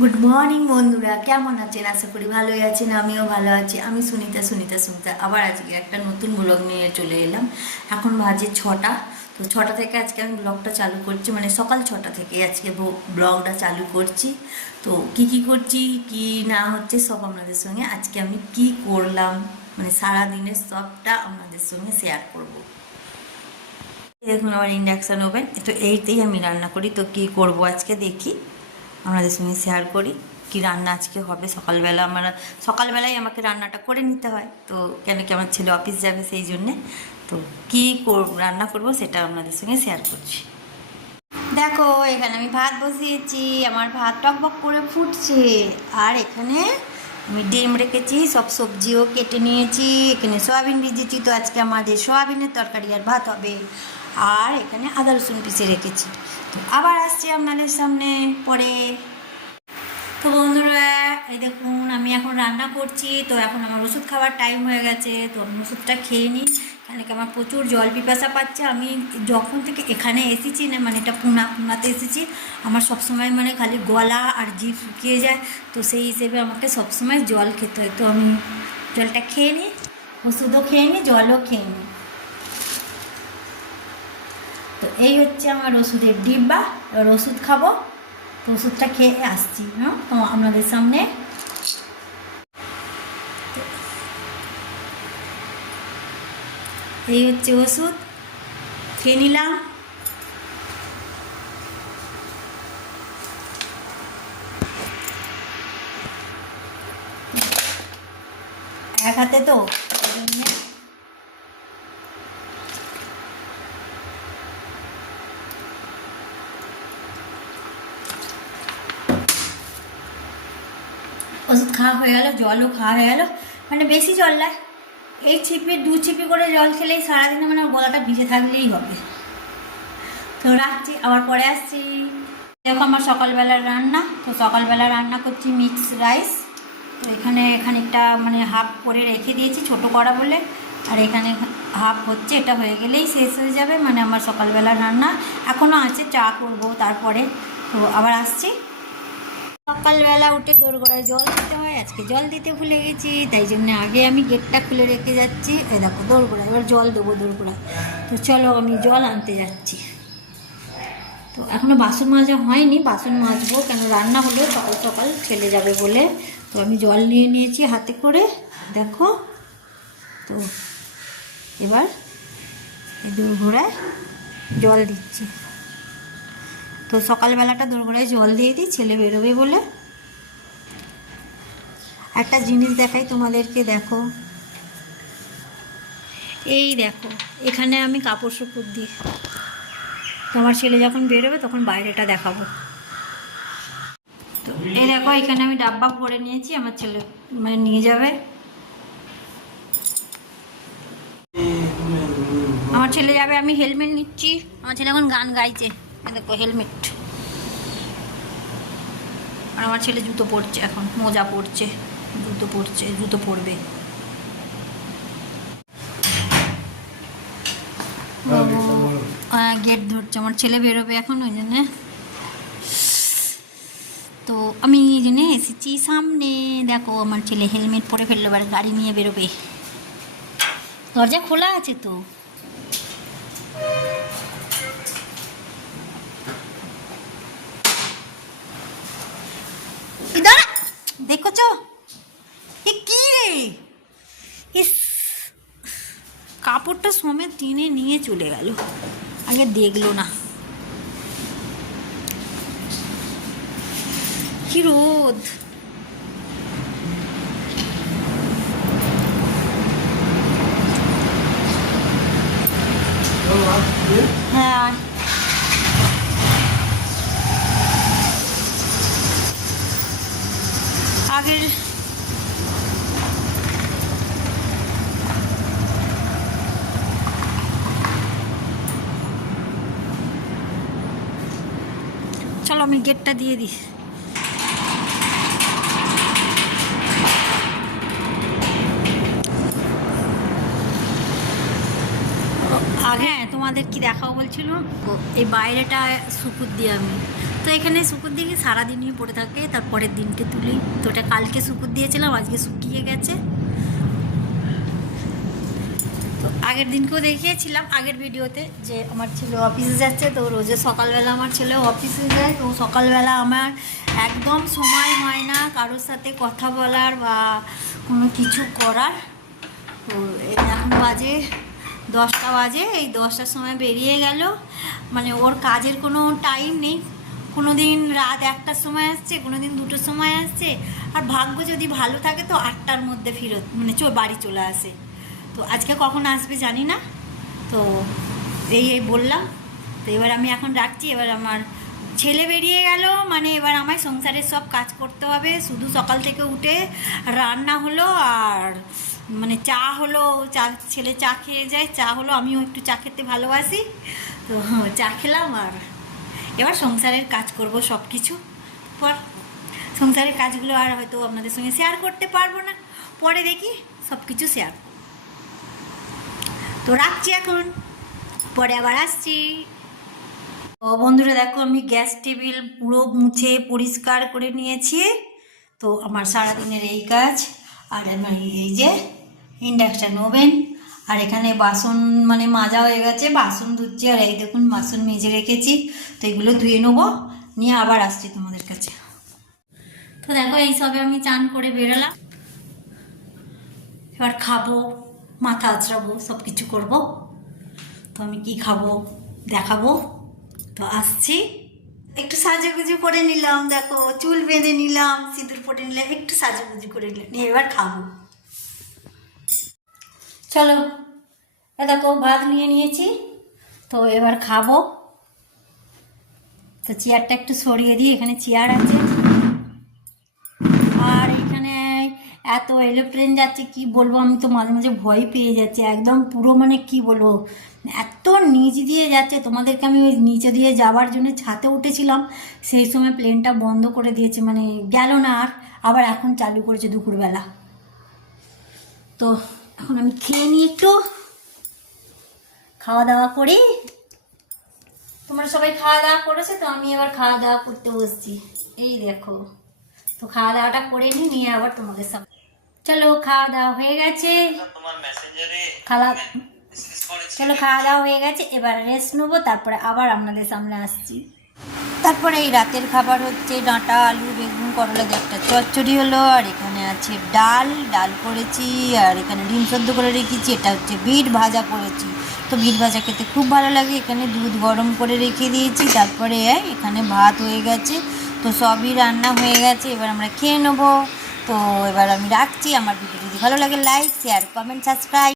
Good morning বন্ধুরা, কেমন আছেন? আশা করি ভালোই আছেন। আমিও ভালো আছি। আমি সুনিতা আবার আজকে একটা নতুন ব্লগ নিয়ে চলে এলাম। এখন বাজে 6টা। তো 6টা থেকে আজকে আমি ব্লগটা চালু করছি, মানে সকাল 6টা থেকে আজকে ব্লগটা চালু করছি। তো কি করছি কি না হচ্ছে সব আপনাদের সঙ্গে আজকে আমি কি করলাম, মানে সারাদিনের সবটা আপনাদের সঙ্গে শেয়ার করব। দেখুন আমার ইন্ডাকশান ওভেন, তো এইতেই আমি রান্না করি। তো কি করব আজকে দেখি, আপনাদের সঙ্গে শেয়ার করি কি রান্না আজকে হবে। সকালবেলায় আমাকে রান্নাটা করে নিতে হয়, তো কেন কি আমার ছেলে অফিস যাবে সেই জন্যে। তো কী রান্না করব সেটা আপনাদের সঙ্গে শেয়ার করছি। দেখো এখানে আমি ভাত বসিয়েছি, আমার ভাত টকবক করে ফুটছে। আর এখানে আমি ডিম রেখেছি, সব সবজিও কেটে নিয়েছি। এখানে সয়াবিন ভিজিয়েছি, তো আজকে আমাদের সয়াবিনের তরকারি আর ভাত হবে। আর এখানে আদা রসুন পিষে রেখেছি। তো আবার আসছি আপনাদের সামনে পরে। তো বন্ধুরা এই দেখুন আমি এখন রান্না করছি। তো এখন আমার ওষুধ খাওয়ার টাইম হয়ে গেছে, তো আমি ওষুধটা খেয়ে নিই। কেন কি আমার প্রচুর জল পিপাসা পাচ্ছে। আমি যখন থেকে এখানে এসেছি না, মানে এটা পুনাতে এসেছি, আমার সবসময় মানে খালি গলা আর জিভ শুকিয়ে যায়। তো সেই হিসেবে আমাকে সবসময় জল খেতে হয়। তো আমি জলটা খেয়ে নিই, ওষুধও খেয়ে নিই, জলও খেয়ে নিই। তো এই হচ্ছে আমার ওষুধের ডিব্বা। এবার ওষুধ খাবো, তো ওষুধটা খেয়ে আসছি তো আপনাদের সামনে। এই হচ্ছে ওষুধ, খেয়ে নিলাম। এক হাতে তো ওষুধ খাওয়া হয়ে গেল, জলও খাওয়া হয়ে গেল। মানে বেশি জল নয়, এই দু ছিপি করে জল খেলেই সারাদিনে মানে গলাটা ভিজে থাকলেই হবে। তো রাখছি, আবার পরে আসছি। দেখো আমার সকালবেলার রান্না। তো সকালবেলা রান্না করছি মিক্স রাইস। তো এখানে খানিকটা মানে হাফ করে রেখে দিয়েছি, ছোটো করা বলে। আর এখানে হাফ হচ্ছে, এটা হয়ে গেলেই শেষ হয়ে যাবে মানে আমার সকালবেলার রান্না। এখনও আছে, চা করবো তারপরে। তো আবার আসছি। সকালবেলা উঠে দোরগোড়ায় জল দিতে হয়, আজকে জল দিতে ভুলে গেছি, তাই জন্য আগে আমি গেটটা খুলে রেখে যাচ্ছি। এই দেখো দোরগোড়ায় এবার জল দেবো দোরগোড়ায়। তো চলো আমি জল আনতে যাচ্ছি। তো এখনও বাসন মাজা হয়নি, বাসন মাজবো, কেন রান্না হলে সকাল সকাল ছেলে যাবে বলে। তো আমি জল নিয়ে নিয়েছি হাতে করে, দেখো। তো এবার এই দোরগোড়ায় জল দিচ্ছি। তো সকালবেলাটা দোরগোড়ায় জল দিয়ে দিই, ছেলে বেরোবে বলে। একটা জিনিস দেখাই তোমাদেরকে, দেখো এই দেখো এখানে আমি কাপড় চোপড় দিই। তোমার ছেলে যখন বেরোবে তখন বাইরেটা দেখাবো। তো এই দেখো এখানে আমি ডাব্বা ভরে নিয়েছি, আমার ছেলে মানে নিয়ে যাবে। আমার ছেলে যাবে, আমি হেলমেট নিচ্ছি। আমার ছেলে এখন গান গাইছে, দেখো হেলমেট। আর আমার ছেলে জুতো পরছে, এখন মোজা পরছে, জুতো পরবে। গেট ধরছে, আমার ছেলে বেরোবে এখন, ওই জন্যে। তো আমি এই জন্যে এসেছি সামনে। দেখো আমার ছেলে হেলমেট পরে ফেললো, এবার গাড়ি নিয়ে বেরোবে। দরজা খোলা আছে তো। দেখছো এ কি রে, ইস কাপড়টা সমেত টেনে নিয়ে চলে গেল, আগে দেখলো না। কি রোদ! হ্যাঁ আগের চলো আমি গেটটা দিয়ে দিই। আগে তোমাদের কি দেখাও বলছিল, এই বাইরেটা সুপুর দিয়ে আমি তো এখানে শুকুর দিকে সারাদিনই পড়ে থাকে, তারপরের দিনকে তুলি। তো ওটা কালকে শুকুর দিয়েছিলাম, আজকে শুকিয়ে গেছে। তো আগের দিনকেও দেখিয়েছিলাম আগের ভিডিওতে যে আমার ছেলে অফিসে যাচ্ছে। তো রোজে সকালবেলা আমার ছেলে অফিসে যায়, তো সকালবেলা আমার একদম সময় হয় না কারোর সাথে কথা বলার বা কোনো কিছু করার। তো এখন বাজে 10টা বাজে, এই 10টার সময় বেরিয়ে গেল। মানে ওর কাজের কোনো টাইম নেই, কোনো দিন রাত 1টার সময় আসছে, কোনো দিন 2টোর সময় আসছে। আর ভাগ্য যদি ভালো থাকে তো 8টার মধ্যে ফেরত মানে বাড়ি চলে আসে। তো আজকে কখন আসবে জানি না। তো এই বললাম। তো এবার আমি এখন রাখছি। এবার আমার ছেলে বেরিয়ে গেল, মানে এবার আমায় সংসারের সব কাজ করতে হবে। শুধু সকাল থেকে উঠে রান্না হলো আর মানে চা হলো, ছেলে চা খেয়ে যায়, চা হলো, আমিও একটু চা খেতে ভালোবাসি। তো চা খেলাম আর এবার সংসারের কাজ করব সব কিছু। পর সংসারের কাজগুলো আর হয়তো আপনাদের সঙ্গে শেয়ার করতে পারবো না, পরে দেখি সব কিছু শেয়ার। তো রাখছি এখন, পরে আবার আসছি। ও বন্ধুরা দেখো, আমি গ্যাস টেবিল পুরো মুছে পরিষ্কার করে নিয়েছি। তো আমার সারাদিনের এই কাজ। আর আমার এই যে ইন্ডাকশান ওভেন, আর এখানে বাসন মানে মাজা হয়ে গেছে, বাসন ধুচ্ছি। আর এই দেখুন বাসন মেজে রেখেছি, তো এগুলো ধুয়ে নেবো, নিয়ে আবার আসছি তোমাদের কাছে। তো দেখো এই সবে আমি চান করে বেরোলাম, এবার খাবো, মাথা আঁচড়াবো, সব কিছু করবো। তো আমি কি খাবো দেখাবো। তো আসছি, একটু সাজুগুজু করে নিলাম, দেখো চুল বেঁধে নিলাম, সিঁদুর পরে নিলাম, একটু সাজুগুজু করে নিলাম, নিয়ে এবার খাবো। চলো দেখো ভাত নিয়ে নিয়েছি, তো এবার খাবো। তো চেয়ারটা একটু সরিয়ে দিই, এখানে চেয়ার আছে। আর এখানে এত এরোপ্লেন যাচ্ছে কি বলবো, আমি তো মাঝে মাঝে ভয় পেয়ে যাচ্ছি একদম পুরো, মানে কি বলবো এত নিচ দিয়ে যাচ্ছে। তোমাদেরকে আমি ওই নিচে দিয়ে যাওয়ার জন্য ছাদে উঠেছিলাম, সেই সময় প্লেনটা বন্ধ করে দিয়েছে, মানে গেল না। আর আবার এখন চালু করেছে দুপুরবেলা। তো এখন আমি খেয়ে নিই, একটু খাওয়া দাওয়া করি। তোমরা সবাই খাওয়া দাওয়া করেছে, তো আমি এবার খাওয়া দাওয়া করতে বসছি। এই দেখো, তো খাওয়া দাওয়াটা করে নিয়ে আবার তোমাদের সামনে। চলো খাওয়া দাওয়া হয়ে গেছে, চলো খাওয়া দাওয়া হয়ে গেছে, এবার রেস্ট নেবো, তারপরে আবার আপনাদের সামনে আসছি। তারপরে এই রাতের খাবার হচ্ছে ডাঁটা আলু বেগুন করলা দিয়ে একটা চচ্চড়ি হলো, আর এখানে আছে ডাল করেছি, আর এখানে ডিম সেদ্ধ করে রেখেছি। এটা হচ্ছে বিট ভাজা করেছি, তো বিট ভাজা খেতে খুব ভালো লাগে। এখানে দুধ গরম করে রেখে দিয়েছি, তারপরে এখানে ভাত হয়ে গেছে। তো সবই রান্না হয়ে গেছে, এবার আমরা খেয়ে নেবো। তো এবার আমি রাখছি। আমার ভিডিও যদি ভালো লাগে লাইক শেয়ার কমেন্ট সাবস্ক্রাইব।